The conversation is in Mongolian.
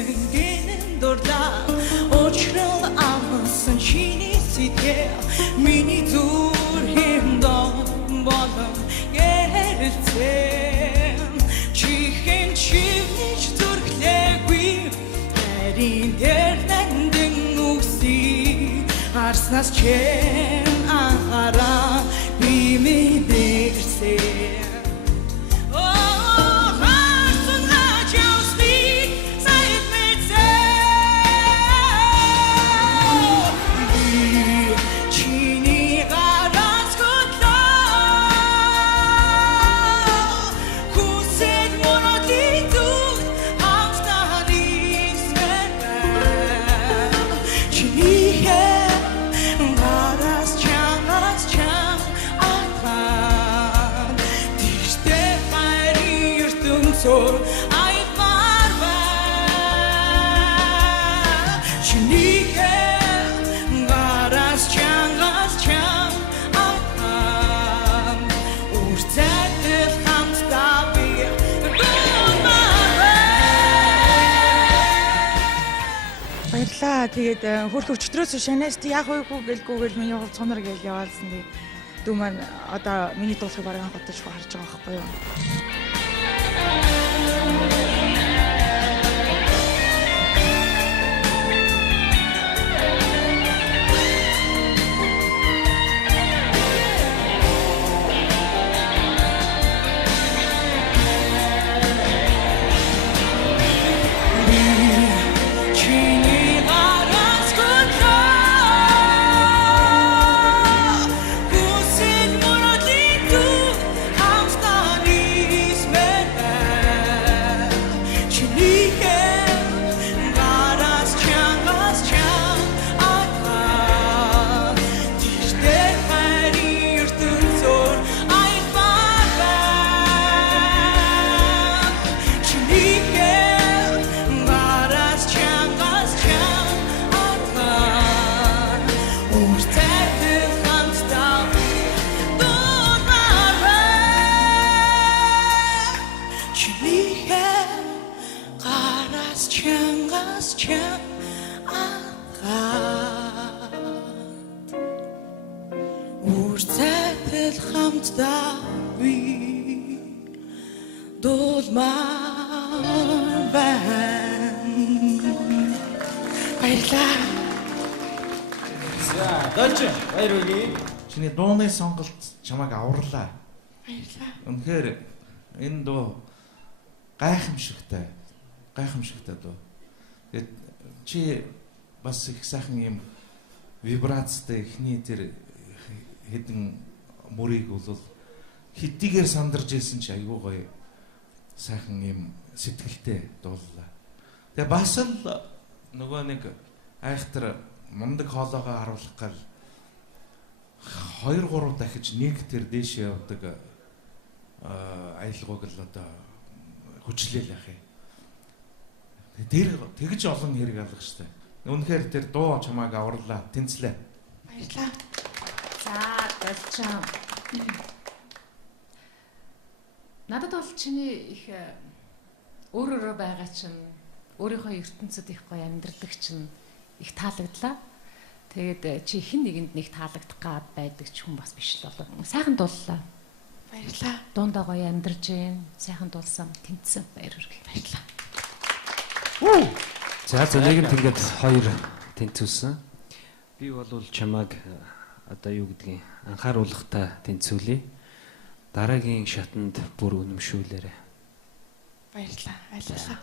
Singing durdam Uçrul almasın çini sitye Mini dur himdon Balım gertem Çiğen çivniç Türklegui Erin dernendin uksi Arsnas çen ahara Bimi dersen So I farva Chinike garas chang akam Urtet khams tabi Баярлаа. Тэгээд хөрх өчтөрөөс шанаас яг үйгүй гэлгүйгээл миний хувь цонор гээл яваалсан. Тэгээд дүү маань одоо миний дуулахыг бараг анхудаж харж байгаа байхгүй юу? Үрцэтэл хамтдаа би дуулмаар байна. Баярлалаа. За, дооч баяр хүргэе. Чиний дууны сонголт чамайг авралаа. Баярлалаа. Үнэхээр энэ дуу гайхамшигтай дуу. Тэгээд чи бас их сайхан юм вибрацтай ихний тэр хэдэн мөрийг бол хэдийгээр сандарч ирсэн чи айгүй гоё сайхан юм сэтгэлтэй дууллаа. Тэгээ бас л нөгөө нэг айхтар мундаг хоолоогоо харуулах гал 2-3 дахиж нэг тэр дээшээ явдаг аялгауг л одоо хүчлээл ах юм. Тэр тэгж олон хэрэг алга штэ. Үнэхээр тэр дуу чамайг авралаа. Тэнцлээ. Баярлалаа. За, болчоо. Надад бол чиний их өөрөөрөө байгаа чинь өөрийнхөө ертөнцид их гоё амьдрдаг чинь их таалагдлаа. Тэгээд чи хэн нэгэнд нэг таалагдах гад байдаг ч хүн бас биш л болов. Сайхан дууллаа. Баярлалаа. Дундаа гоё амьдарч гин. Сайхан дуулсан, тэнцсэн баяр хүргэе. Баярлалаа. За нэгэнт ингээд хоёр тэнцүүлсэн. Би бол чамайг одоо юу гэдгийг анхааруулгатай тэнцүүлье. Дараагийн шатанд бүр үнэмшүүлээрэй. Баярлалаа. Айлгалаа.